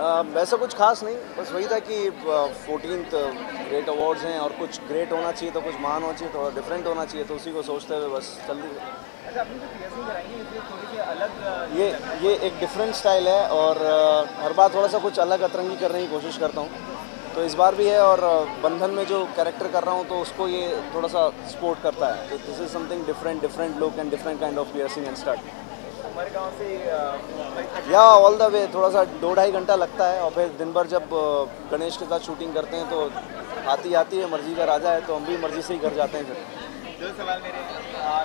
वैसा कुछ खास नहीं, बस वही था कि 14th ग्रेट अवार्ड्स हैं और कुछ ग्रेट होना चाहिए तो कुछ महान होना चाहिए, थोड़ा डिफरेंट होना चाहिए, तो उसी को सोचते हुए बस चल दी। अच्छा, अपनी जो पियर्सिंग कराई है इसलिए थोड़ी सी अलग ये एक डिफरेंट स्टाइल है और हर बार थोड़ा सा कुछ अलग अतरंगी करने की कोशिश करता हूँ, तो इस बार भी है। और बंधन में जो कैरेक्टर कर रहा हूँ तो उसको ये थोड़ा सा सपोर्ट करता है, तो this is something different look and different kind of piercing and start. हमारे गांव से या ऑल द वे थोड़ा सा 2-2.5 घंटा लगता है, और फिर दिन भर जब गणेश के साथ शूटिंग करते हैं तो आती है, मर्जी का राजा है तो हम भी मर्जी से ही घर जाते हैं। फिर दो सवाल मेरे,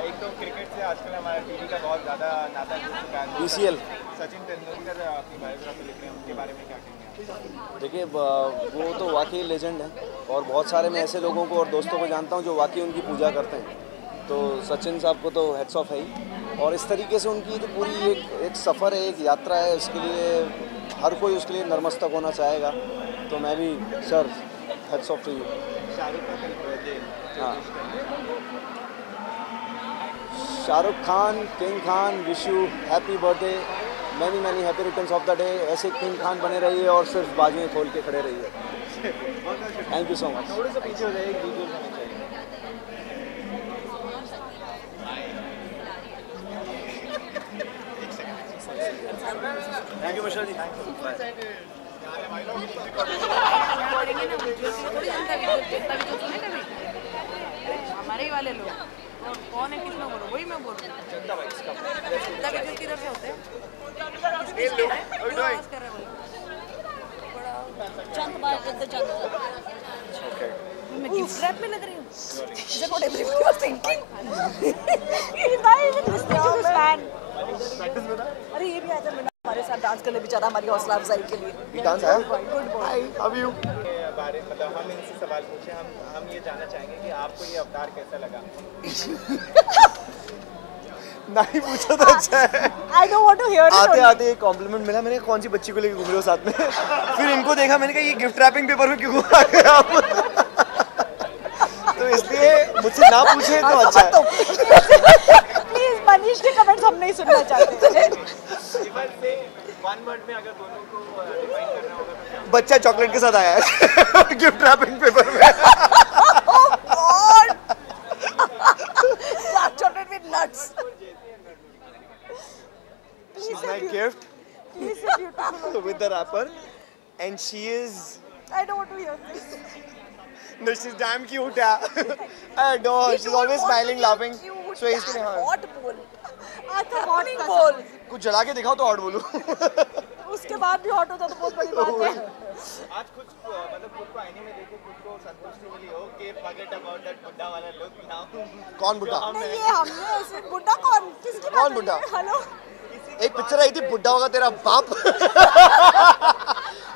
एक तो क्रिकेट से आजकल हमारा टीवी का बहुत ज़्यादा नाता जुड़ चुका है। BCL सचिन तेंदुलकर अपनी बायोग्राफी लिख रहे हैं, उनके बारे में क्या कहेंगे? देखिए, वो तो वाकई लेजेंड है और बहुत सारे मैं ऐसे लोगों को और दोस्तों को जानता हूँ जो वाकई उनकी पूजा करते हैं, तो सचिन साहब को तो हेड्स ऑफ है ही। और इस तरीके से उनकी जो पूरी एक सफ़र है, एक यात्रा है, उसके लिए हर कोई उसके लिए नतमस्तक होना चाहेगा, तो मैं भी sir heads off to you. Shahrukh का कल बर्थडे, हाँ, Shahrukh Khan, king Khan, wish you happy birthday, many happy returns of the day. ऐसे किंग खान बने रहिए और सिर्फ बाजुएं खोल के खड़े रहिए। Thank you so much. थोड़े से पीछे हो जाए, एक वीडियो होनी चाहिए। Thank you Mishra ji. हमारे ही वाले लोग और कौन है, किसमें बोलो, वही मैं बोल रही हूँ। जनता विजुअल किधर से होते हैं? मैं गिफ्ट रैप में लग रही हूँ। Is that what everybody was thinking? Why even listening to this man? अरे ये भी आया था हमारे साथ डांस करने, बेचारा हमारी हौसला अफजाई के लिए। ये डांस है? Good boy. Love you। बारे मतलब हम इनसे सवाल पूछे, हम ये जानना चाहेंगे कि आपको ये अवतार कैसा लगा? नहीं पूछा तो अच्छा है। I don't want to hear it. आते एक कॉम्प्लीमेंट मिला, मैंने कौन सी बच्ची को लेके घूम रहे हो साथ में। फिर इनको देखा, मैंने कहा ये गिफ्ट रैपिंग पेपर में क्यों आ गए आप? तो इसलिए मुझसे ना पूछे तो अच्छा है। प्लीज मनीष के कमेंट्स हम नहीं सुनना चाहते। वन वर्ड में अगर दोनों को डिफाइन करना होगा तो क्या? बच्चा चॉकलेट के साथ आया है गिफ्ट रैपिंग पेपर में। Chocolate with nuts. She's my gift Please say beautiful. with the wrapper, and she is. I don't want to hear this. No, she's damn cute, yeah. I adore her. She's always smiling, laughing. So इसके लिए हाँ। Hot bowl. अच्छा morning bowl. कुछ जला के दिखाओ तो hot बोलूं। उसके बाद भी हॉट होता तो बहुत बड़ी बात है। आज खुद मतलब खुद को आईने में देखो, खुद को संतुष्टि मिली हो कि forget about that बुड्ढा वाला look now? कौन बुड्ढा? नहीं, ये हमने ऐसे बुड्ढा कौन, किसकी बात कौन हो रही बुड्ढा? है? हेलो। एक पिक्चर आई थी, बुड्ढा होगा तेरा बाप।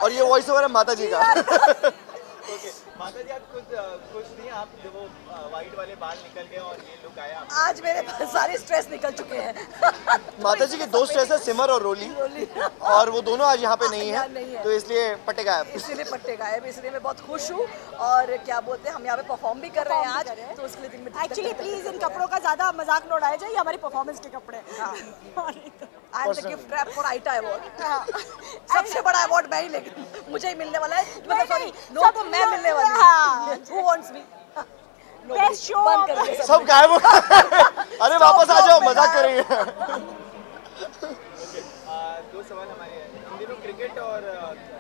और ये वॉइस ओवर है माता जी का। ओके, माता जी आप खुद खुश थी, आप जो वो वाइट वाले बाल निकल गए और ये लुक आया? आज मेरे सारे स्ट्रेस निकल चुके हैं। माता जी के दो स्ट्रेस है, सिमर और रोली, और वो दोनों आज यहाँ पे नहीं नहीं है, है। तो इसलिए पट्टे गायब। इसीलिए पट्टे गायब, इसलिए मैं बहुत खुश हूँ। और क्या बोलते हैं, हम यहाँ पे परफॉर्म भी कर रहे हैं आज, तो उसके लिए दिन में एक्चुअली प्लीज इन कपड़ों का ज्यादा मजाक न उड़ाया जाए, ये हमारी परफॉर्मेंस के कपड़े हैं। I am the gift wrap for आईटा award. सबसे बड़ा अवार्ड मैं ही, लेकिन मुझे ही मिलने वाला है, मतलब सॉरी नो, तो मैं मिलने वाली हूँ। Who wants me? Best show सब गायब हो। अरे वापस आ जाओ, मजाक करेंगे। दो सवाल हमारे हैं। इन दिनों क्रिकेट और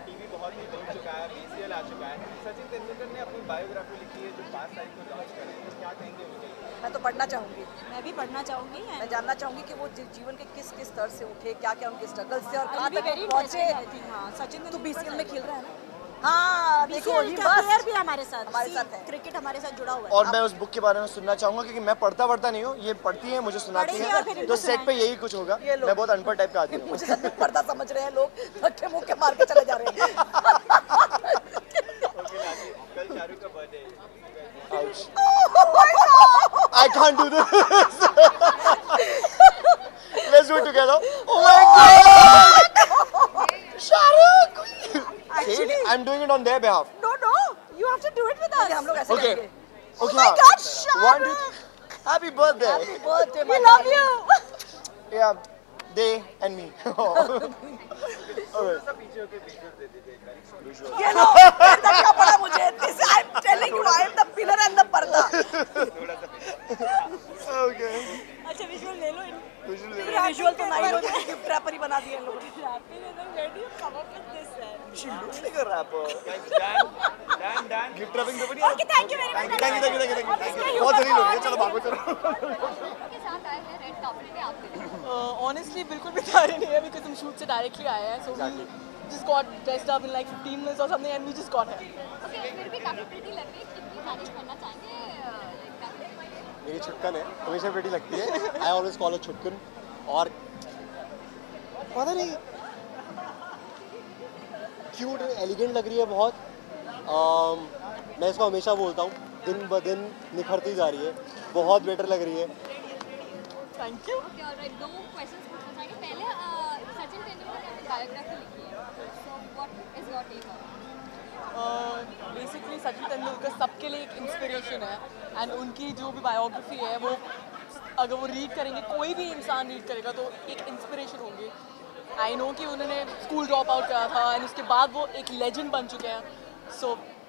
टीवी बहुत ही बढ़ चुका है, BCL आ चुका है। सचिन तेंदुलकर ने अपनी बायोग्राफी लिखी है जो 5 तारीख को लॉन्च कर रहे हैं, क्या कहेंगे उनके लिए? मैं तो पढ़ना चाहूँगी, मैं भी पढ़ना चाहूँगी। मैं जानना चाहूँगी कि वो जीवन के किस किस स्तर से उठे, क्या क्या उनके स्ट्रगल्स थे और कहाँ भी तक वेरी पहुँचे। इंटरेस्टिंग। हाँ, सचिन तो BCL में खेल रहा है ना? हाँ, देखो BCL ही का बस प्लेयर भी हमारे साथ है। क्रिकेट हमारे साथ जुड़ा हुआ है। और मैं उस बुक के बारे में सुनना चाहूंगा, क्योंकि मैं पढ़ता नहीं हूँ, ये पढ़ती है, मुझे सुनाती पढ़ेंगे और फिर है, इनको तो सेट पे यही कुछ होगा। मैं बहुत अनपढ़ टाइप का आदमी हूँ। मुझे सच में पर्दा समझ रहे हैं लोग, धक्के मुक्के मार के चले जा रहे हैं। कल शाहरुख का बर्थडे है। I can't do this. Let's do it together. Oh my God! Shahrukh! I'm doing it on their behalf. No, you have to do it with us. हम लोग ऐसे Okay. करेंगे। Okay. Oh my God, Shahrukh! 1, 2, 3. Happy birthday. Happy birthday, We my love darling. you. Yeah, they and me. थोड़ा सा पीछे होके visual दे दीजिए एक बार। ये लो, पर्दा क्या पड़ा मुझे? This I am telling you, I am the pillar and the पर्दा. थोड़ा सा ओके अच्छा विजुअल ले लो विजुअल ले ये विजुअल तो नहीं होते, गिफ्ट रैपर ही बना दिए इन लोगों ने. where do you come up with this sir? She looks like a rapper. Done gift wrapping तो बढ़िया Okay, thank you very much. Thank you बहुत जल्दी लोग चलो भागो चलो के साथ आए हैं रेड कार्पेट पे आपके Honestly, बिल्कुल भी तैयारी नहीं है because हम shoot से directly आए हैं, so we just got dressed up in like 15 minutes or something and we just got here. Okay फिर भी काफी प्रिटी लग रही है कितनी तारीफ करना चाहेंगे मेरी छुटकन है हमेशा बेटी लगती है आई ऑलवेज कॉल अ छुटकन और पता नहीं क्यूट एलिगेंट लग रही है बहुत मैं इसको हमेशा बोलता हूँ दिन ब दिन निखरती जा रही है बहुत बेटर लग रही है Thank you. ओके ऑलराइट दो क्वेश्चंस पूछना चाहेंगे पहले सचिन तेंदुलकर ने अपनी बायोग्राफी लिखी है so what is your take on Basically Sachin Tendulkar सबके लिए एक इंस्पिरेशन है एंड उनकी जो भी बायोग्राफी है वो अगर वो रीड करेंगे कोई भी इंसान रीड करेगा तो एक इंस्पिरेशन होंगे. आई नो कि उन्होंने स्कूल ड्रॉप आउट करा था एंड उसके बाद वो एक लेजेंड बन चुके हैं. So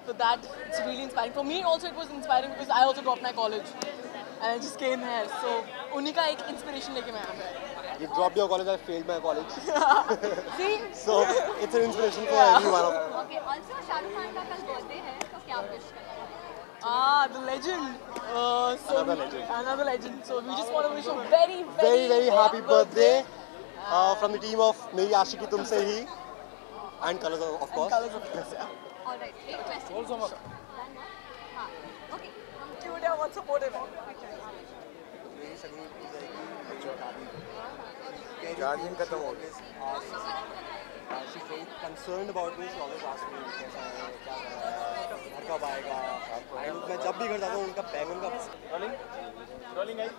that it's really inspiring for me also. It was inspiring because I also drop my college and I just came here. So उन्हीं का एक इंस्पिरेशन लेके मैं यहाँ पे. You dropped your college, I failed my college. See? So it's an inspiration for everyone. Okay also Shahrukh Khan का कल birthday है तो क्या विश करना चाहेंगे The legend. Another legend. Another legend. So we just want to wish a very, Very very happy birthday from the team of मेरी आशिकी तुमसे ही and Colors of course. Colors of course, yeah. Alright एक question Also, done हां okay Cute है, बहुत supportive है. Charging खत्म हो गई. She's very concerned about me. She always asks me कैसा है, क्या कर रहा है, घर कब आएगा. And मैं जब भी घर जाता हूँ उनका बैग उनका रोलिंग आई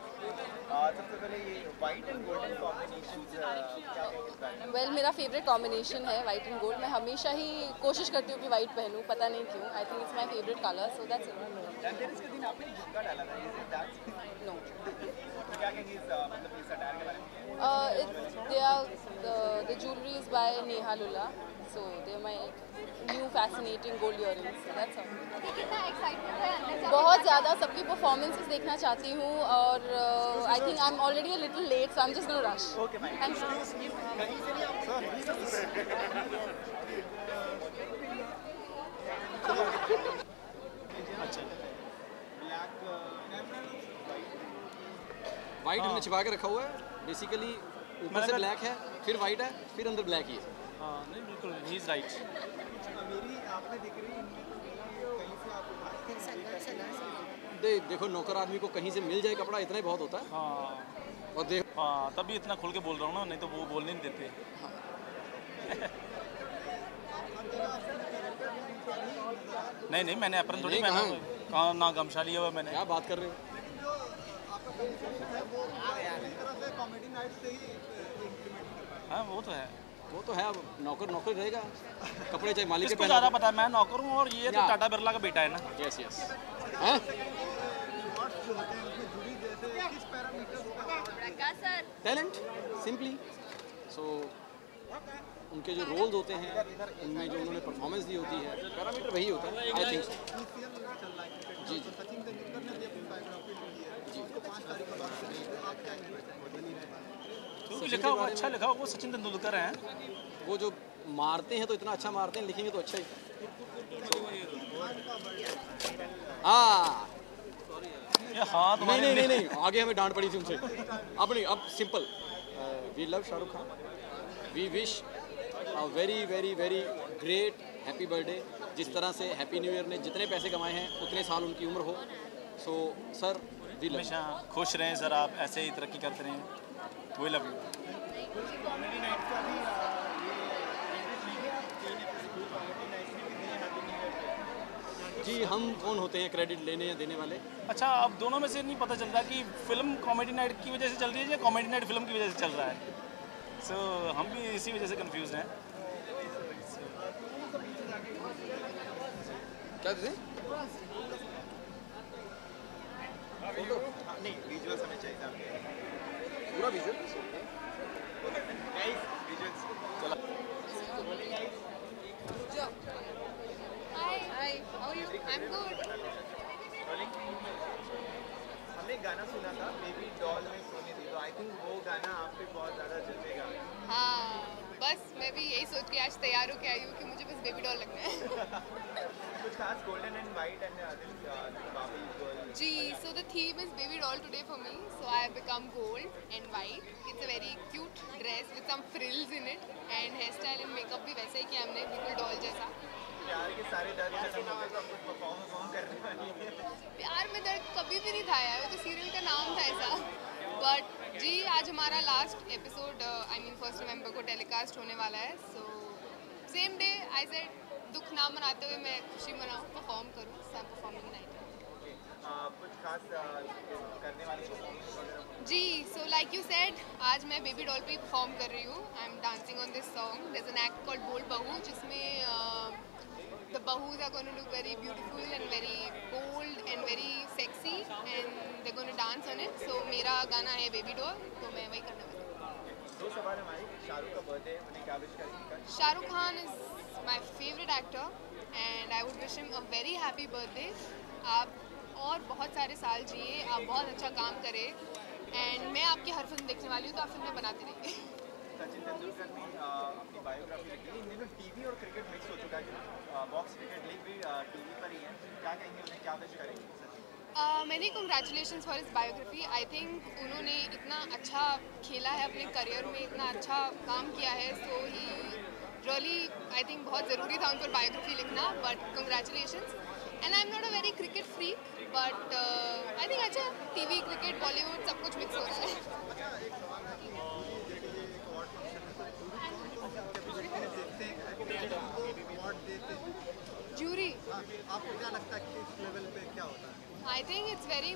सबसे पहले ये वाइट एंड गोल्डन कॉम्बिनेशन क्या कहेंगे इस बारे में? वेल मेरा फेवरेट कॉम्बिनेशन है वाइट एंड गोल्ड. मैं हमेशा ही कोशिश करती हूँ कि वाइट पहनूँ, पता नहीं क्यों. I think it's my favourite colour so that's it. Dhanteras के दिन आपने झुमका डाला था इज इट दैट नो क्या कहेंगे इस मतलब इस अटायर के बारे में? the jewelry is by Neha Lulla, so they are my new fascinating gold earrings. So that's all. Okay कितना एक्साइटमेंट है अंदर से बहुत ज़्यादा सबकी परफॉर्मेंसेस देखना चाहती हूँ और I think I am already a little late so I am just gonna rush. Thank you. वाइट हमने छिपा के रखा हुआ है. बेसिकली ऊपर से ब्लैक है फिर वाइट है फिर अंदर ब्लैक ही है. हाँ नहीं बिल्कुल ही इज़ राइट. मेरी आपने दिख रही इनमें तो कहीं से आपको देखो नौकर आदमी को कहीं से मिल जाए कपड़ा इतना ही बहुत होता है. हाँ और देख हाँ तभी इतना खुल के बोल रहा हूँ ना नहीं तो वो बोलने नहीं देते. नहीं नहीं मैंने अपन थोड़ी नहीं, पहना कहाँ? कहाँ ना गमछा लिया हुआ मैंने. क्या बात कर रहे हो. हाँ वो तो है. वो तो है. अब नौकर नौकर रहेगा. कपड़े चाहे मालिक के इसको ज़्यादा पता है मैं नौकर हूँ और ये तो या। टाटा बिरला का बेटा है ना. Yes yes. हाँ टैलेंट सिंपली. सो उनके जो रोल्स होते हैं उनमें जो उन्होंने परफॉर्मेंस दी होती है पैरामीटर वही होता है. I think so. जी जी जो भी लिखा हुआ अच्छा लिखा हुआ वो सचिन तेंदुलकर हैं. वो जो मारते हैं तो इतना अच्छा मारते हैं लिखेंगे तो अच्छा ही. हाँ ये हाँ नहीं नहीं नहीं नहीं आगे हमें डांट पड़ी थी उनसे. अब नहीं अब simple. We love Shahrukh Khan. We wish a very very very great happy birthday. जिस तरह से हैप्पी न्यू ईयर ने जितने पैसे कमाए हैं उतने साल उनकी उम्र हो. So sir we love. हमेशा खुश रहें सर आप ऐसे ही तरक्की करते रहें. We love you. जी हम कौन होते हैं क्रेडिट लेने या देने वाले. अच्छा अब दोनों में से नहीं पता चल रहा कि फिल्म कॉमेडी नाइट की वजह से चल रही है या कॉमेडी नाइट फिल्म की वजह से चल रहा है. सो हम भी इसी वजह से कंफ्यूज हैं. क्या दीजिए. नहीं विजुअल्स हमें चाहिए था पूरा विजुअल. Visuals I'm good. हमने एक गाना सुना था बेबी डॉल में सोनी थी, तो आई थिंक वो गाना आप पे बहुत ज़्यादा जचेगा। हाँ, बस मैं भी यही सोच के आज तैयार होके आई हूँ कि मुझे बस बेबी डॉल लगना है। कुछ खास गोल्डन एंड वाइट एंड बाबी गर्ल। जी, so the theme is baby doll today for me. So I have become gold and white. It's a very cute dress with some frills in it and hairstyle and makeup भी वैसे ही किया हमने, बिल्कुल doll जैसा। प्यार के सारे दर्द खत्म हो गए तो कुछ परफॉर्म करने वाली है। प्यार में दर्द कभी भी नहीं था यार, वो तो सीरियल का नाम था ऐसा। बट जी, आज हमारा लास्ट एपिसोड आई मीन 1 नवंबर को टेलीकास्ट होने वाला है। So same day I said दुख ना मनाते हुए मैं खुशी मनाऊँ, परफॉर्म करूँ। So I am performing night. कुछ खास करने वाली परफॉर्मेंस वगैरह? जी, सो लाइक यू सेड, आज मैं बेबी डॉल पे परफॉर्म कर रही हूँ। I am dancing on this song. There is an act called bold बहू, जिसमें the bahus are going to look very beautiful and very bold and very sexy and they're going to dance on it. So मेरा गाना है baby doll, तो मैं वही करने वाली हूँ। दो सवाल हमारे, शाहरुख का बर्थडे है, उन्हें क्या विश करेंगे? Shahrukh Khan is my favorite actor and I would wish him a very happy birthday. आप और बहुत सारे साल जिए, आप बहुत अच्छा काम करें एंड मैं आपकी हर फिल्म देखने वाली हूँ, तो आप फिल्में बनाते रहिए। सचिन तेंदुलकर ने अपनी बायोग्राफी लिखी है। इन दिनों टीवी और क्रिकेट मिक्स हो चुका है, बॉक्स क्रिकेट लीग भी टीवी पर ही है। क्या कहेंगे, उन्हें क्या विश करेंगे Sachin? Many congratulations for his biography. I think उन्होंने इतना अच्छा खेला है अपने करियर में, इतना अच्छा काम किया है। सो ही रियली आई थिंक बहुत ज़रूरी था उन पर बायोग्राफी लिखना, but congratulations. And I am not a very cricket freak, but I think अच्छा टीवी क्रिकेट बॉलीवुड सब कुछ मिक्स हो रहा है। जूरी, आपको क्या लगता है कि इस लेवल पे क्या होता है? आई थिंक इट्स वेरी,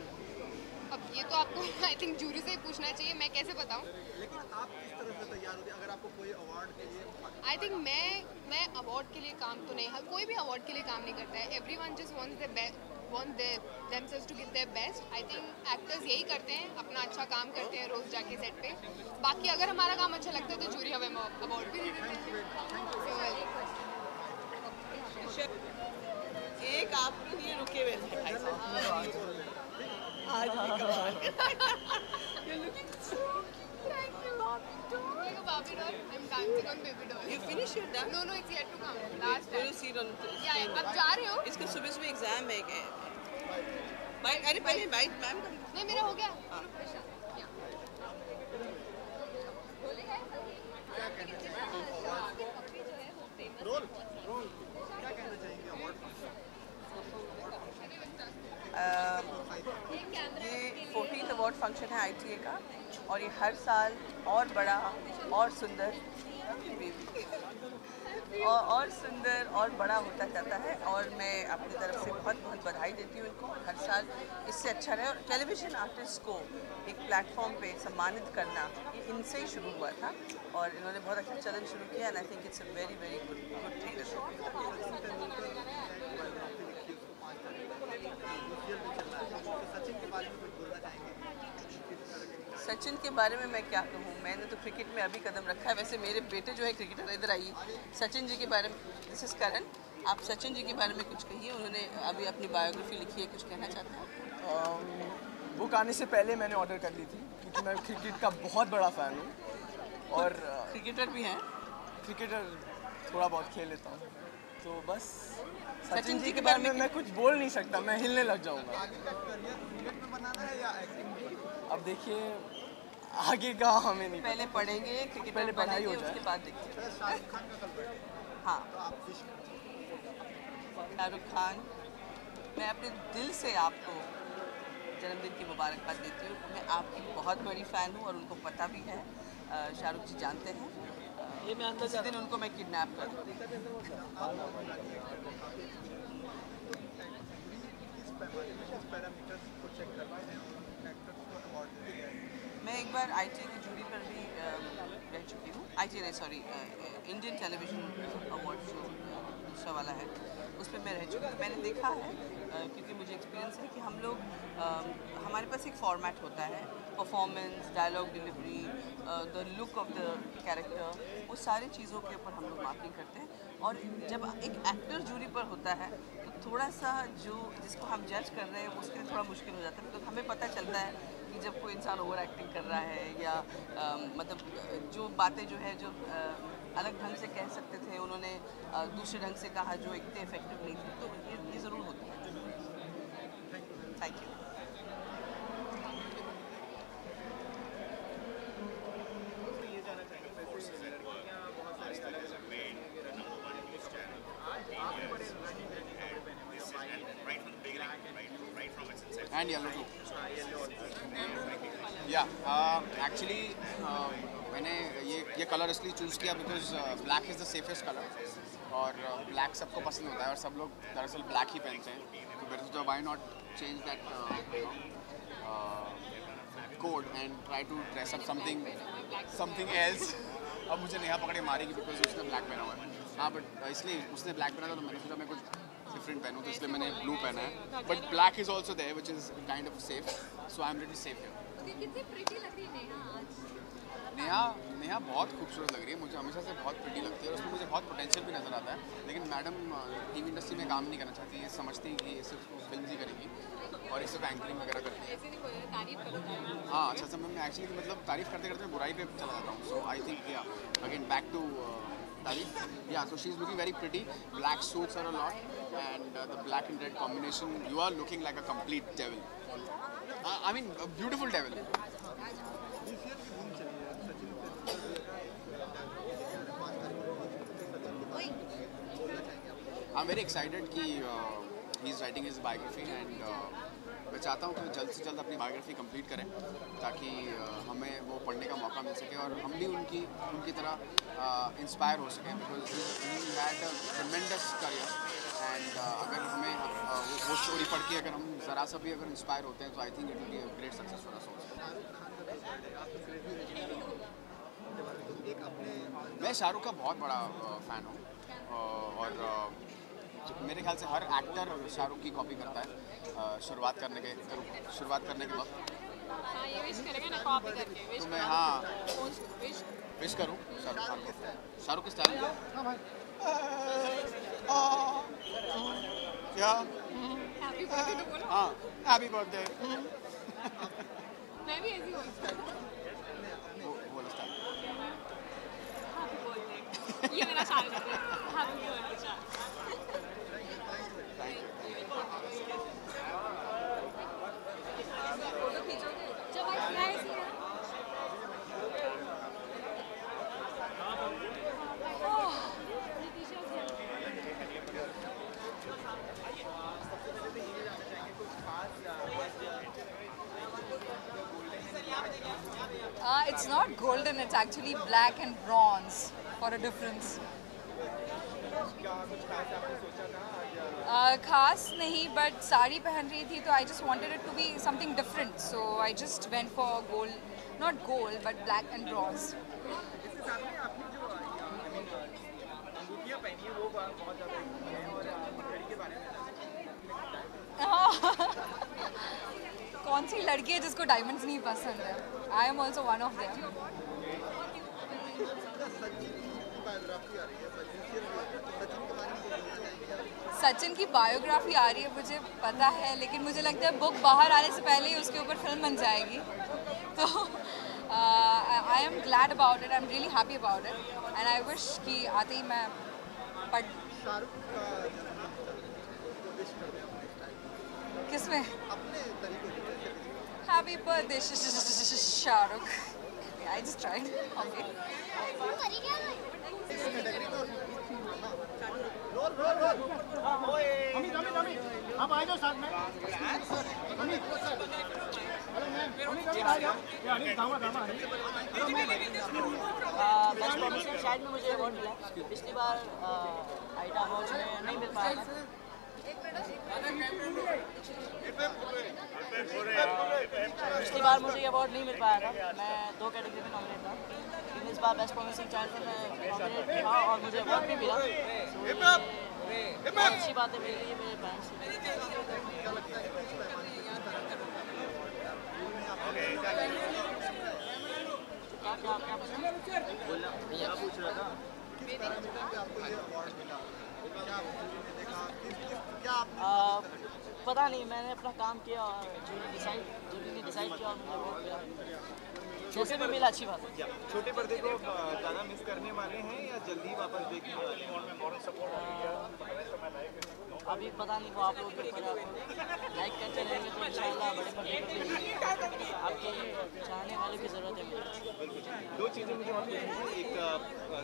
अब ये तो आपको आई थिंक जूरी से ही पूछना चाहिए, मैं कैसे बताऊँ। लेकिन आप किस तरह से तैयार होती हैं अगर आपको कोई अवार्ड के लिए? आई थिंक मैं अवार्ड के लिए काम तो नहीं, कोई भी अवार्ड के लिए काम नहीं करता है। Everyone just wants themselves to give their best. I think actors यही करते हैं, अपना अच्छा काम करते हैं रोज़ जाके सेट पे। बाकी अगर हमारा काम अच्छा लगता है तो जूरी हमें अवार्ड भी दे देते हैं। एक आपके लिए रुके हुए थे भाई साहब। आज भी कमाल। You're looking so cute. Thank you, Barbie doll. Like a Barbie doll, I'm dancing on baby doll. You finished your dance? No, it's yet to come. Last Will time. you see it on the Yeah, आप जा रहे हो? इसका सुबह सुबह exam है क्या? Bite, अरे पहले बाइट मैम का। नहीं, मेरा हो गया। ये 14th अवार्ड फंक्शन है ITA का, और ये हर साल और बड़ा और सुंदर और सुंदर और बड़ा होता जाता है। और मैं अपनी तरफ से बहुत बहुत बधाई देती हूँ इनको। हर साल इससे अच्छा रहे। और टेलीविज़न आर्टिस्ट को एक प्लेटफॉर्म पे सम्मानित करना ये इनसे ही शुरू हुआ था, और इन्होंने बहुत अच्छा चलन शुरू किया। And I think it's a very very good thing. Sachin के बारे में मैं क्या कहूँ, मैंने तो क्रिकेट में अभी कदम रखा है। वैसे मेरे बेटे जो है क्रिकेटर, इधर आइए। सचिन जी के बारे में, दिस इज करण, आप सचिन जी के बारे में कुछ कहिए। उन्होंने अभी अपनी बायोग्राफी लिखी है, कुछ कहना चाहते हैं? बुक आने से पहले मैंने ऑर्डर कर ली थी, क्योंकि मैं क्रिकेट का बहुत बड़ा फ़ैन हूँ और क्रिकेटर भी हैं। क्रिकेटर थोड़ा बहुत खेल लेता हूँ, तो बस सचिन जी के बारे में मैं कुछ बोल नहीं सकता, मैं हिलने लग जाऊँगा। अब देखिए आगे का हमें नहीं, पहले पढ़ेंगे, क्रिकेटर पहले पढ़ाई हो जाए, उसके बाद देखिए। हाँ, शाहरुख खान, मैं अपने दिल से आपको जन्मदिन की मुबारकबाद देती हूँ। मैं आपकी बहुत बड़ी फ़ैन हूँ और उनको पता भी है, शाहरुख जी जानते हैं। ये मैं किसी दिन उनको मैं किडनैप कर दूँगी। मैं एक बार ITA की जूरी पर भी रह चुकी हूँ। ITA नहीं, सॉरी, इंडियन टेलीविज़न अवार्ड जो दूसरा वाला है, उस पर मैं रह चुकी हूँ। मैंने देखा है, क्योंकि मुझे एक्सपीरियंस है कि हम लोग, हमारे पास एक फॉर्मेट होता है, performance, dialogue delivery, the look of the character, वो सारी चीज़ों के ऊपर हम लोग मार्किंग करते हैं। और जब एक एक्टर जूरी पर होता है तो थोड़ा सा जो जिसको हम जज कर रहे हैं उसके लिए थोड़ा मुश्किल हो जाता है, तो हमें पता चलता है कि जब कोई इंसान ओवर एक्टिंग कर रहा है या मतलब जो बातें जो है जो अलग ढंग से कह सकते थे उन्होंने दूसरे ढंग से कहा जो इतने इफेक्टिव नहीं थे, तो ये ज़रूर होता है। Thank you. And yellow too. Yeah, actually मैंने ये कलर इसलिए चूज़ किया because black is the safest colour और ब्लैक सबको पसंद होता है और सब लोग दरअसल ब्लैक ही पहनते हैं, तो बेटर तो why not change that code and try to dress up something else. अब मुझे नेहा पकड़े मारेगी बिकॉज उसने ब्लैक पहना हुआ है। हाँ बट इसलिए उसने ब्लैक पहना था तो मैंने सोचा मैं कुछ डिफरेंट पहनूँ, तो इसलिए मैंने ब्लू पहना है, but black is also there which is kind of safe, so I am really safe here. कितनी प्रिटी लग रही है नेहा आज। नेहा बहुत खूबसूरत लग रही है, मुझे हमेशा से बहुत प्रिटी लगती है और उसमें मुझे बहुत पोटेंशियल भी नज़र आता है, लेकिन मैडम टीवी इंडस्ट्री में काम नहीं करना चाहती, ये समझती हैं कि ये सिर्फ फिल्म ही करेगी और ये सिर्फ एंकरिंग वगैरह करती है। हाँ अच्छा समय में एक्चुअली मतलब तारीफ करते करते बुराई पे चला जाता हूँ, so I think yeah again back to तारीफ, yeah so she is looking very pretty, black suits are a lot and the black and red combination, you are looking like a complete devil. I mean a beautiful devil. I'm very excited कि he is writing his biography and मैं चाहता हूँ कि जल्द से जल्द अपनी biography complete करें ताकि हमें वो पढ़ने का मौका मिल सके और हम भी उनकी तरह इंस्पायर हो सकें, because he had a ट्रेमेंडस career and अगर हमें वो स्टोरी पढ़ के अगर हम ज़रा सा भी अगर इंस्पायर होते हैं तो I think it will be a great success for us also. मैं शाहरुख का बहुत बड़ा फ़ैन हूँ और मेरे ख्याल से हर एक्टर शाहरुख की कॉपी करता है शुरुआत करने के वक्त। हाँ ये विश करेंगे ना कॉपी करके, तो मैं हाँ विश करूँ शाहरुख खान को, शाहरुख के स्टाइल में। क्या हैप्पी बर्थडे तो बोलो। हाँ हैप्पी बर्थडे। मैं भी ऐसी बोलती हूँ। बोलो स्टाइल। Happy birthday. ये मेरा शायद है। Happy birthday. It's not golden, it's actually black and bronze for a difference. खास नहीं, but साड़ी पहन रही थी तो I just wanted it to be something different, so I just went for gold, not gold but black and bronze. कौन सी लड़की है जिसको डायमंड्स नहीं पसंद है? I am also one of them. Sachin की बायोग्राफी आ रही है, मुझे पता है, लेकिन मुझे लगता है बुक बाहर आने से पहले ही उसके ऊपर फिल्म बन जाएगी, तो I am glad about it, I am really happy about it and I wish कि आते ही मैं पढ़। किसमें? Happy birthday Shahrukh. I just tried. Okay आप आ जाओ साथ में। शायद में मुझे अवार्ड मिला, पिछली बार आइटा अवार्ड में नहीं मिल पाया। पिछली बार मुझे ये अवार्ड नहीं मिल पाया था, मैं 2 कैटेगरी में नॉमिनेट था, लेकिन इस बार बेस्ट प्रोमिसिंग चाइल्ड में मैं नॉमिनेट था और मुझे अवार्ड भी मिला। बहुत अच्छी बातें मिल रही है मेरे फैंस से। क्या पूछ रहा था? पता नहीं, मैंने अपना काम किया और जूरी ने डिसाइड किया और मुझे वो मिला। जैसे भी मिला अच्छी बात है। छोटे पर्दे को ज़्यादा मिस करने वाले हैं या जल्दी वापस देखने वाले हैं? अभी पता नहीं, वो आप लोग के ऊपर है। लाइक करते रहेंगे तो इंशाल्लाह बड़े पर्दे पर भी आपके चाहने वालों की ज़रूरत है मुझे। बिल्कुल। दो चीज़ें मुझे और पूछनी थी। एक,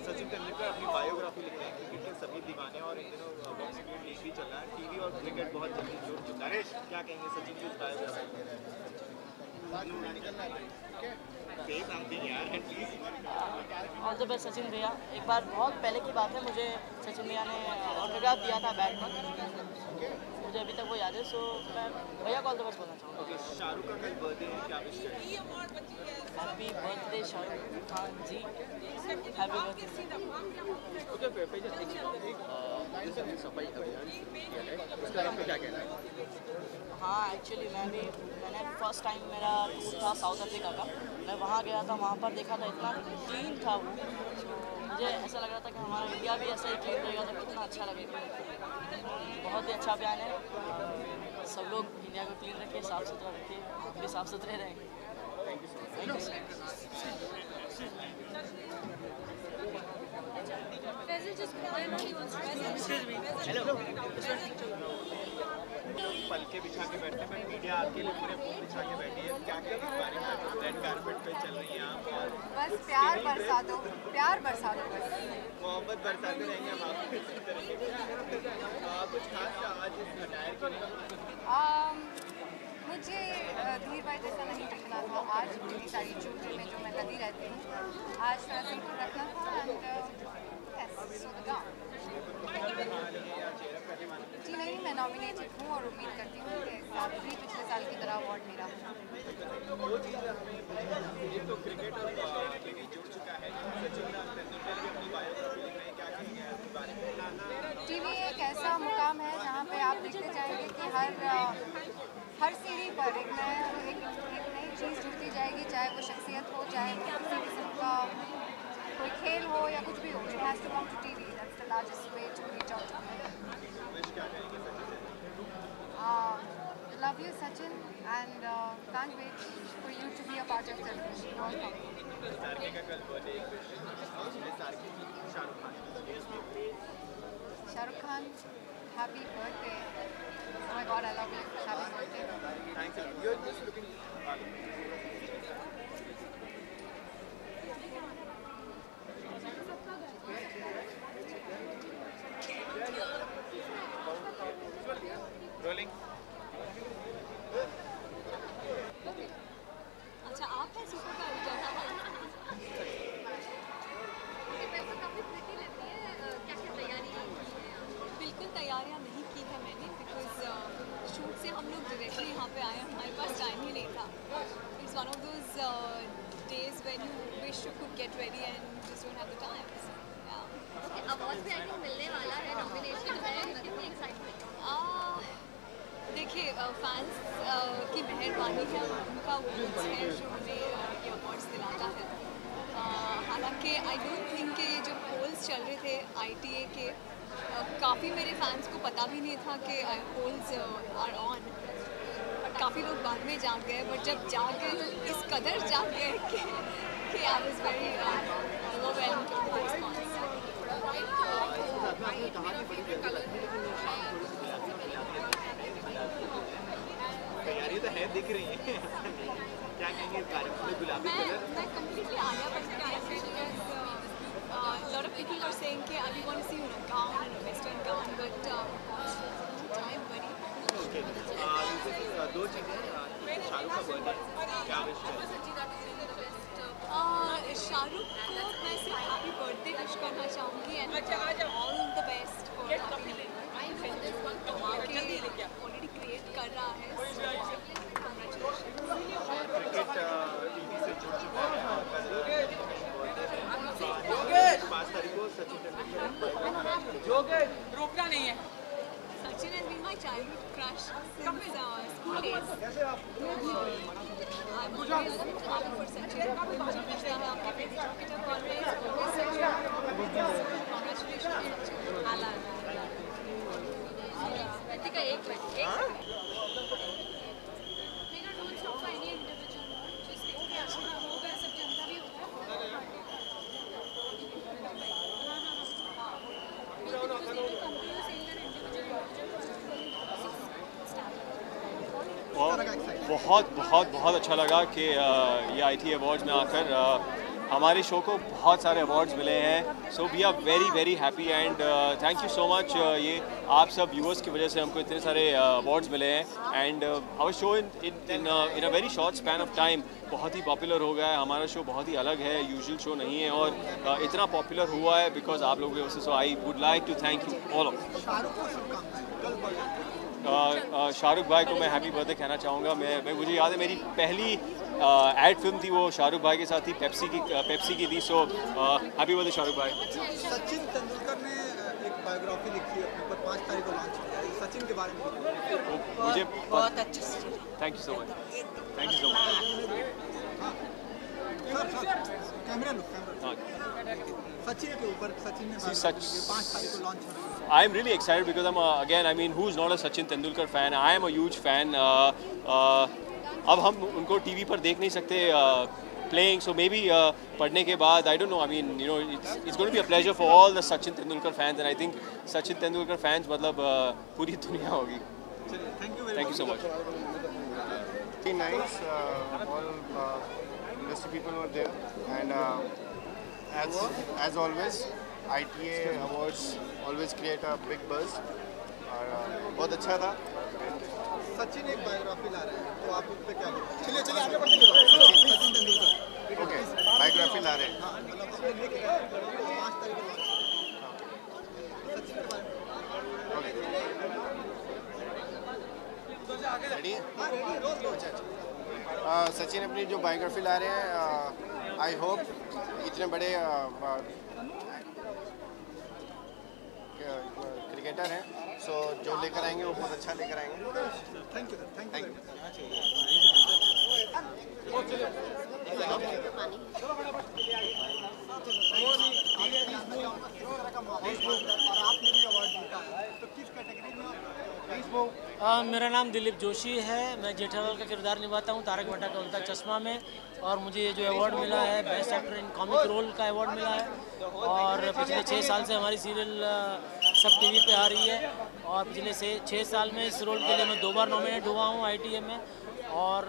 सचिन तेंदुलकर अपनी बायोग्राफी लिख रहे हैं, क्रिकेट के सभी दीवाने, और इन दिनों बॉक्स क्रिकेट लीग भी चल रहा है। टीवी और क्रिकेट बहुत जल्दी जुड़ चुका है। क्या कहेंगे सचिन की इस biography? All the best Sachin भैया। एक बार बहुत पहले की बात है, मुझे सचिन भैया ने ऑटोग्राफ दिया था बैट पर, मुझे अभी तक वो याद है। सो मैं भैया को ऑल द बेस्ट बोलना चाहूँगा। शाहरुख का कल बर्थडे है, क्या विश करेंगे? हैप्पी बर्थडे शाहरुख खान जी, हैप्पी बर्थडे। सफाई अभियान किया है, उसका आपको क्या कहना है? हाँ, एक्चुअली मैंने फर्स्ट टाइम मेरा टूर था साउथ अफ्रीका का। मैं वहाँ गया था, वहाँ पर देखा था इतना क्लीन था वो। तो मुझे ऐसा लग रहा था कि हमारा इंडिया भी ऐसा ही क्लीन रहेगा तो कितना अच्छा लगेगा। बहुत ही अच्छा बयान है। सब लोग इंडिया को क्लीन रखिए, साफ़ सुथरा रखिए, आप भी साफ़ सुथरे रहेंगे। थैंक यू पलके बिछा के बैठते हैं, मीडिया आपके लिए पूरे फूल बिछा के बैठी है। क्या क्या इस बारे में? रेड कारपेट पे चल रही हैं आप और बस प्यार बरसा दो, प्यार बरसा दो, बस मोहब्बत बरसाते रहेंगे हम आपको इसी तरह। कुछ खास आज इस अटायर के लिए? मुझे धीर भाई जैसा नहीं दिखना था आज। मेरी सारी चूड़ी में जो मैं लगी रहती हूँ, आज थोड़ा सिंपल रखना था। जी नहीं, मैं नॉमिनेटेड हूँ और उम्मीद करती हूँ कि साथ ही पिछले साल की तरह अवार्ड मेरा हो। वो चीज़ हमें, एक तो क्रिकेट और टीवी जुड़ चुका है। सचिन तेंदुलकर भी अपनी बायोग्राफी लिख रहे हैं, क्या कहेंगे इसके बारे में? टीवी एक ऐसा मुकाम है जहाँ पे आप देखते जाएंगे कि हर सीढ़ी पर एक नई चीज़ जुड़ती जाएगी, चाहे वो शख्सियत हो, चाहे वो किसी किस्म का कोई खेल हो या कुछ भी हो। It has to come to TV. That's the largest way to reach out to people. Love you, Sachin, and can't wait for you to be a part of television. Shahrukh Khan, happy birthday. Oh my God, I love you. Happy birthday. Thanks a lot. You're just looking. Rolling. अच्छा, आप है super का काफ़ी pretty लगती है। क्या क्या तैयारियाँ? बिल्कुल तैयारियाँ नहीं की है मैंने, बिकॉज शूट से हम लोग डायरेक्टली यहाँ पे आए, हमारे पास टाइम ही नहीं था। It's one of those days when you wish you could get ready and just don't have the time. Award भी आई थिंक मिलने वाला है, नॉमिनेशन है, कितनी एक्साइटमेंट? देखिए, फैंस की मेहरबानी है, उनका वोट्स है जो हमें ये अवार्ड्स दिलाता है। हालांकि आई डोंट थिंक कि जो पोल्स चल रहे थे ITA के, काफ़ी मेरे फैंस को पता भी नहीं था कि पोल्स आर ऑन। काफ़ी लोग बाद में जाग गए, बट जब जाग गए तो इस कदर जाग गए कि I was very overwhelmed with the response. तैयारी तो है, दिख रही है। क्या कहेंगे इस बारे में? गुलाबी कलर। मैं completely आलिया भट्ट की outfit because lot of people are saying कि I want to see you in a gown and a western gown, but time buddy. Okay. दो चीज़ें। शाहरुख का बर्थडे, क्या विश करें? शाहरुख को मैं सिर्फ हैप्पी बर्थडे विश करना चाहूँगी and all the best for already create कर रहा है। क्रिकेट टीवी से जुड़ चुका है और कल 5 तारीख को सचिन तेंदुलकर रुकना नहीं है। Sachin has been my childhood crush since school days. I'm always happy for Sachin. मुझे पूछता है आपका favorite cricketer कौन है? Congratulations, Alan. बहुत बहुत बहुत अच्छा लगा कि ये ITA अवार्ड्स में आकर हमारे शो को बहुत सारे अवार्ड्स मिले हैं. So we are very very happy and thank you so much. ये आप सब व्यूअर्स की वजह से हमको इतने सारे अवार्ड्स मिले हैं and our show in a very short span of time बहुत ही पॉपुलर हो गया है. हमारा शो बहुत ही अलग है, यूजुअल शो नहीं है और इतना पॉपुलर हुआ है बिकॉज आप लोगों की वजह से. So I would like to thank you all of. Shahrukh भाई को मैं हैप्पी बर्थडे कहना चाहूँगा. मैं मुझे याद है मेरी पहली एड फिल्म थी वो शाहरुख भाई के साथ थी, पेप्सी की थी. सो हैप्पी बर्थडे शाहरुख भाई. सचिन तेंदुलकर ने एक बायोग्राफी लिखी है अपने ऊपर, 5 तारीख को लॉन्च किया है. सचिन के बारे में मुझे बहुत अच्छे से. Thank you so much. Thank you so much. Camera लो, सचिन के ऊपर सचिन ने 5 तारीख को लॉन्च होना है. I'm really excited because who's not a Sachin Tendulkar fan? I am a huge fan. अब हम उनको टीवी पर देख नहीं सकते playing, so maybe पढ़ने के बाद I don't know. It's going to be a pleasure for all the Sachin Tendulkar fans, and I think Sachin Tendulkar fans मतलब पूरी दुनिया होगी. Thank you so much. Very nice. All industry people were there, and as always, ITA awards always create a big buzz. और बहुत अच्छा था. सचिन एक biography ला रहे हैं, तो आप उस पे क्या कहते हैं? चलिए आगे बढ़ते हैं. सचिन तेंदुलकर. ओके, बायोग्राफी ला रहे हैं. मतलब अपने लिख रहे हैं 5 तारीख को लॉन्च. सचिन के बारे में रेडी है? सचिन अपनी जो बायोग्राफी ला रहे हैं, आई होप इतने बड़े क्रिकेटर हैं, सो जो लेकर आएंगे वो बहुत अच्छा लेकर आएंगे. Thank you. मेरा नाम दिलीप जोशी है. मैं जेठालाल का किरदार निभाता हूँ तारक मेहता का उल्टा चश्मा में. और मुझे ये जो अवार्ड मिला है best actor in comic role का अवार्ड मिला है. और पिछले 6 साल से हमारी सीरियल सब टीवी पे आ रही है. और पिछले 6 साल में इस रोल के लिए मैं 2 बार नॉमिनेट हुआ हूँ ITA में. और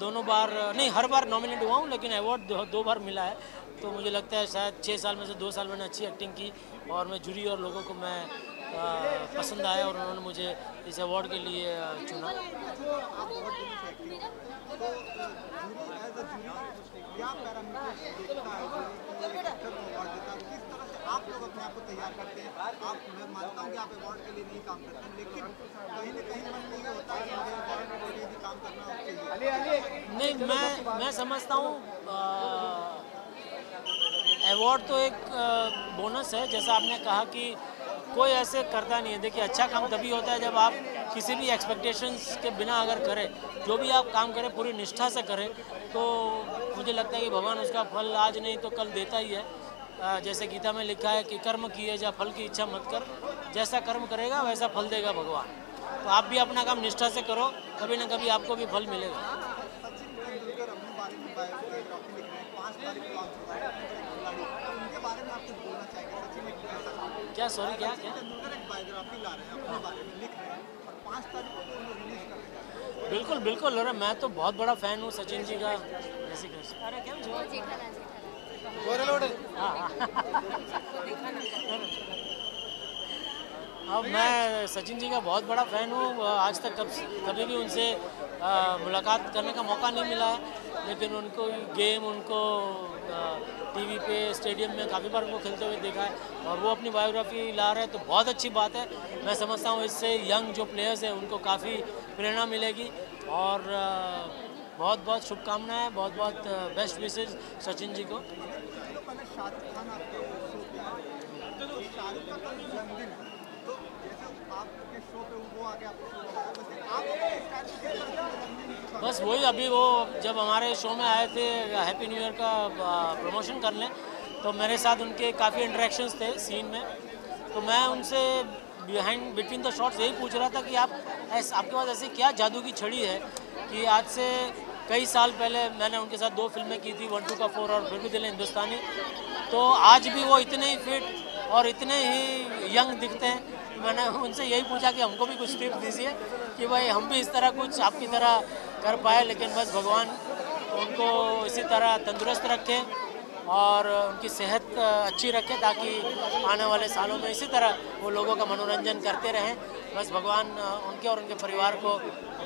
दोनों बार नहीं, हर बार नॉमिनेट हुआ हूँ, लेकिन अवार्ड 2 बार मिला है. तो मुझे लगता है शायद 6 साल में से 2 साल मैंने अच्छी एक्टिंग की और मैं जूरी और लोगों को मैं पसंद आया और उन्होंने मुझे इस अवार्ड के लिए चुना. आप लोग अपने आप को तैयार करते हैं. मैं मानता हूँ कि आप अवार्ड के लिए नहीं काम करते हैं, लेकिन कहीं ना कहीं मन नहीं होता है कि मुझे अवार्ड के लिए भी काम करना चाहिए. नहीं, मैं समझता हूँ अवार्ड तो एक बोनस है. जैसा आपने कहा कि कोई ऐसे करता नहीं है. देखिए, अच्छा काम तभी होता है जब आप किसी भी एक्सपेक्टेशंस के बिना अगर करें, जो भी आप काम करें पूरी निष्ठा से करें, तो मुझे लगता है कि भगवान उसका फल आज नहीं तो कल देता ही है. जैसे गीता में लिखा है कि कर्म किए जा फल की इच्छा मत कर. जैसा कर्म करेगा वैसा फल देगा भगवान. तो आप भी अपना काम निष्ठा से करो, कभी ना कभी आपको भी फल मिलेगा. क्या सॉरी क्या बिल्कुल बिल्कुल. अरे मैं तो बहुत बड़ा फ़ैन हूँ सचिन जी का. अरे क्या अब मैं सचिन जी का बहुत बड़ा फ़ैन हूँ. आज तक कभी भी उनसे मुलाकात करने का मौका नहीं मिला है, लेकिन उनको गेम उनको टीवी पे स्टेडियम में काफ़ी बार उनको खेलते हुए देखा है. और वो अपनी बायोग्राफी ला रहे हैं तो बहुत अच्छी बात है. मैं समझता हूँ इससे यंग जो प्लेयर्स हैं उनको काफ़ी प्रेरणा मिलेगी. और बहुत बहुत शुभकामनाएं, बहुत बहुत बेस्ट विशेज सचिन जी को. बस वही अभी वो जब हमारे शो में आए थे हैप्पी न्यू ईयर का प्रमोशन करने, तो मेरे साथ उनके काफ़ी इंटरेक्शंस थे सीन में. तो मैं उनसे बिटवीन द शॉट्स यही पूछ रहा था कि आपके पास ऐसी क्या जादू की छड़ी है कि आज से कई साल पहले मैंने उनके साथ 2 फिल्में की थी, 1, 2 का 4 और फिर भी दिल हिंदुस्तानी. तो आज भी वो इतने ही फिट और इतने ही यंग दिखते हैं। मैंने उनसे यही पूछा कि हमको भी कुछ टिप्स दीजिए कि भाई हम भी इस तरह कुछ आपकी तरह कर पाए, लेकिन बस भगवान उनको इसी तरह तंदुरुस्त रखे और उनकी सेहत अच्छी रखे ताकि आने वाले सालों में इसी तरह वो लोगों का मनोरंजन करते रहें। बस भगवान उनके और उनके परिवार को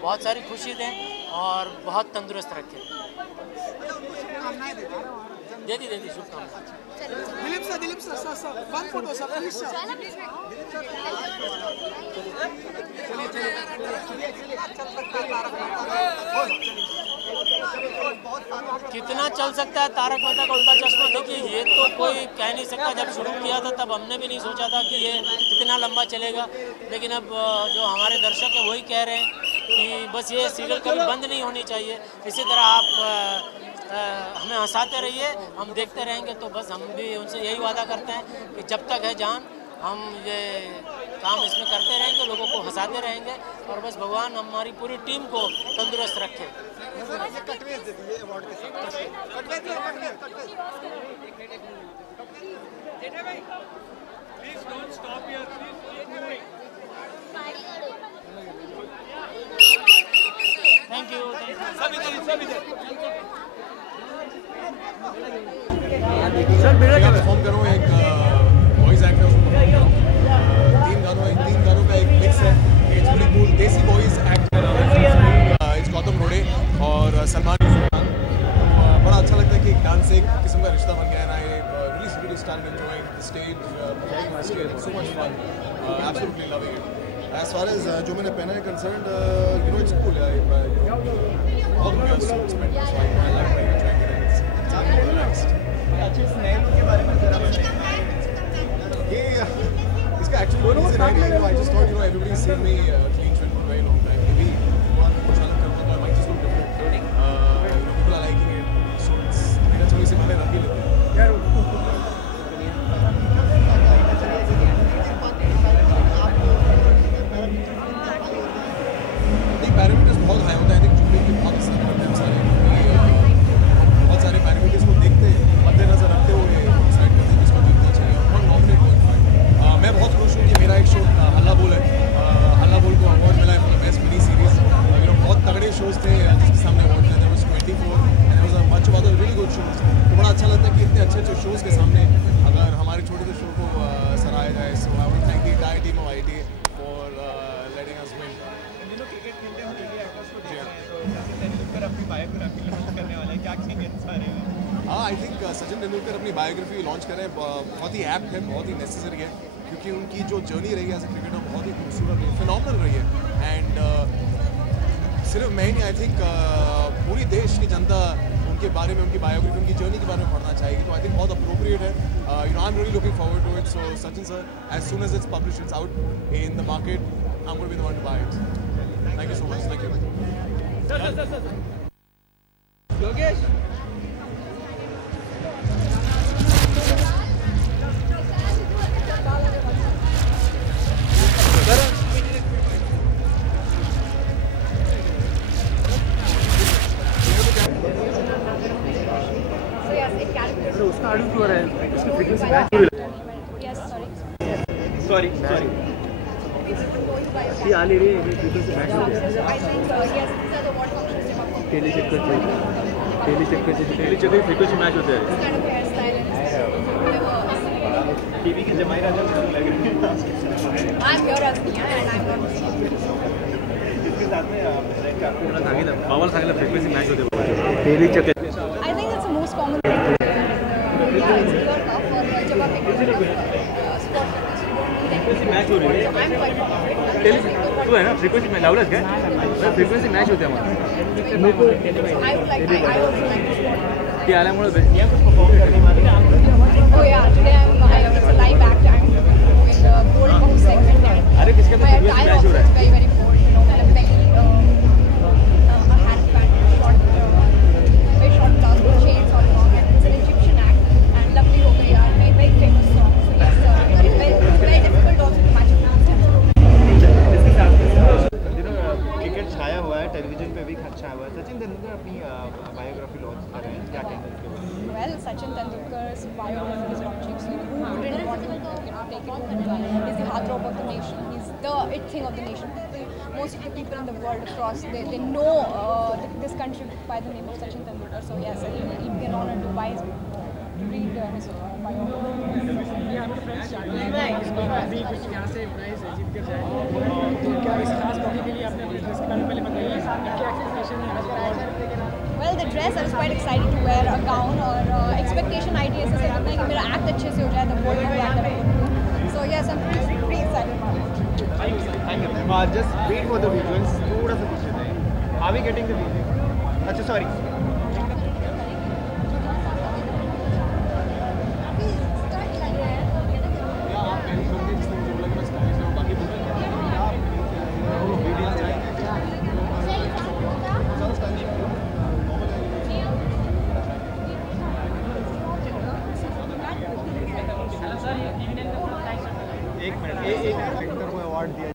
बहुत सारी खुशी दें और बहुत तंदुरुस्त रखें। दे दी शुभकामनाएं। Dilip sir one photo sir please sir. कितना चल सकता है तारक मेहता का उल्टा चश्मा? देखिए ये तो कोई कह नहीं सकता। जब शुरू किया था तब हमने भी नहीं सोचा था कि ये इतना लंबा चलेगा, लेकिन अब जो हमारे दर्शक हैं वही कह रहे हैं कि बस ये सीरियल कभी बंद नहीं होनी चाहिए। इसी तरह आप हमें हंसाते रहिए, हम देखते रहेंगे। तो बस हम भी उनसे यही वादा करते हैं कि जब तक है जान हम ये काम इसमें करते रहेंगे, लोगों को हंसाते रहेंगे और बस भगवान हमारी पूरी टीम को तंदुरुस्त रखे। Thank you. सर मैं परफॉर्म कर रहा हूँ एक वॉइस एक्टर हूँ। 3 गानों का एक मिक्स है। इट्स वेरी कूल देसी वॉइस एक्टर। इट्स गौतम रोड़े और सलमान। बड़ा अच्छा लगता है कि डांस एक किस्म का रिश्ता बन गया है ना। ये really started enjoying the stage, performing on stage. It's so much fun. Absolutely loving it. As far as जो मैंने पहना है concerned, you know it's cool. All the girls so spend so I like wearing a jacket and it's relaxed. अच्छे से नए लोग के बारे में जरा बताएं। ये इसका actual reason है कि I just thought everybody's seen me clean trim for a very long time. Maybe कुछ अलग करना तो I might just look different. People are liking it, so it's मेरा चलो इसे पहले रख ही लेते हैं। पैरामीटर्स बहुत हाई होता है। आई थिंक जुबली भी बहुत असर करते हैं सारे। बहुत सारे पैरामीटर्स को देखते हैं, मद्देनजर रखते हुए डिसाइड करते हैं किसको जीतना चाहिए और नॉमिनेट हुआ है। मैं बहुत खुश हूँ कि मेरा एक शो हल्ला बोल है। हल्ला बोल को अवार्ड मिला है for the best mini series. बहुत तगड़े शोज थे जिसके सामने अवार्ड मिला। There was 24 and there was a bunch of other really good shows। तो बड़ा अच्छा लगता है कि इतने अच्छे शोज के सामने अगर हमारे छोटे से शो को सराहा जाए। So I want to thank the entire team of IT for letting us win. Cricket खेलते हैं टीवी एक्टर्स को देखते हैं, तो सचिन तेंदुलकर अपनी बायोग्राफी लॉन्च करने वाले हैं, क्या कहेंगे इस बारे में? हाँ, आई थिंक सचिन तेंदुलकर अपनी बायोग्राफी लॉन्च करें बहुत ही ऐप्ट है, बहुत ही नेसेसरी है, क्योंकि उनकी जो जर्नी रही है एज ए क्रिकेटर बहुत ही खूबसूरत रही, फिनोमिनल रही है। एंड सिर्फ मैं नहीं, आई थिंक पूरी देश की जनता उनके बारे में, उनकी बायोग्राफी, उनकी जर्नी के बारे में पढ़ना चाहिए। तो आई थिंक बहुत अप्रोप्रिएट है। You know I am really looking forward to it. So Sachin sir, as soon as it's published, it's out in the market, I am going to be the one to buy it. Thank you so much. Thank you. Sir. Yogesh. उसका audio क्यों आ रहा है? उसकी frequency match. Yes, sorry. ये आ ले रही है फ्रीक्वेंसी मैच हो रही है। टेली चक्कर से फ्रीक्वेंसी मैच होता है। टीवी की जमाई राजा लग रही इसके साथ में बावल सांगितलं फ्रीक्वेंसी मैच होते टेली चक्कर। I think it's the most common match हो रही है। तू है ना फ्रीक्वेंसी में लावलंस काय? फ्रीक्वेंसी मॅच होते आम्हाला ती आल्यामुळे अरे किसके तो फ्रीक्वेंसी मॅच हो रहा है। टेलीविजन पे भी खर्चा हुआ है। सचिन तेंदुलकर अपनी बायोग्राफी लॉन्च कर रहे हैं, क्या कहेंगे इसके बारे में? Well, Sachin Tendulkar's biography is launching soon. Who wouldn't want Gupta is the heartthrob of the nation. He's the it thing of the nation. Most of the people in the world across, they know this country by the name of Sachin Tendulkar. So yes, it will be an honor to read his अभी कुछ यहाँ से prize जीत कर जाए तो क्या इस खास मौके के लिए आपने अपने ड्रेस के बारे में पहले बताइए क्या एक्सपेक्टेशन है? Well, the dress I was quite excited to wear a gown और expectation ITS से होता है कि मेरा एक्ट अच्छे से हो जाए the whole actor. So yes, I'm pretty excited about it. Thank you. Just wait for the visuals. थोड़ा सा पीछे जाएं. Are we getting the video? अच्छा sorry. एक मिनट एक एक्टर को अवार्ड दिया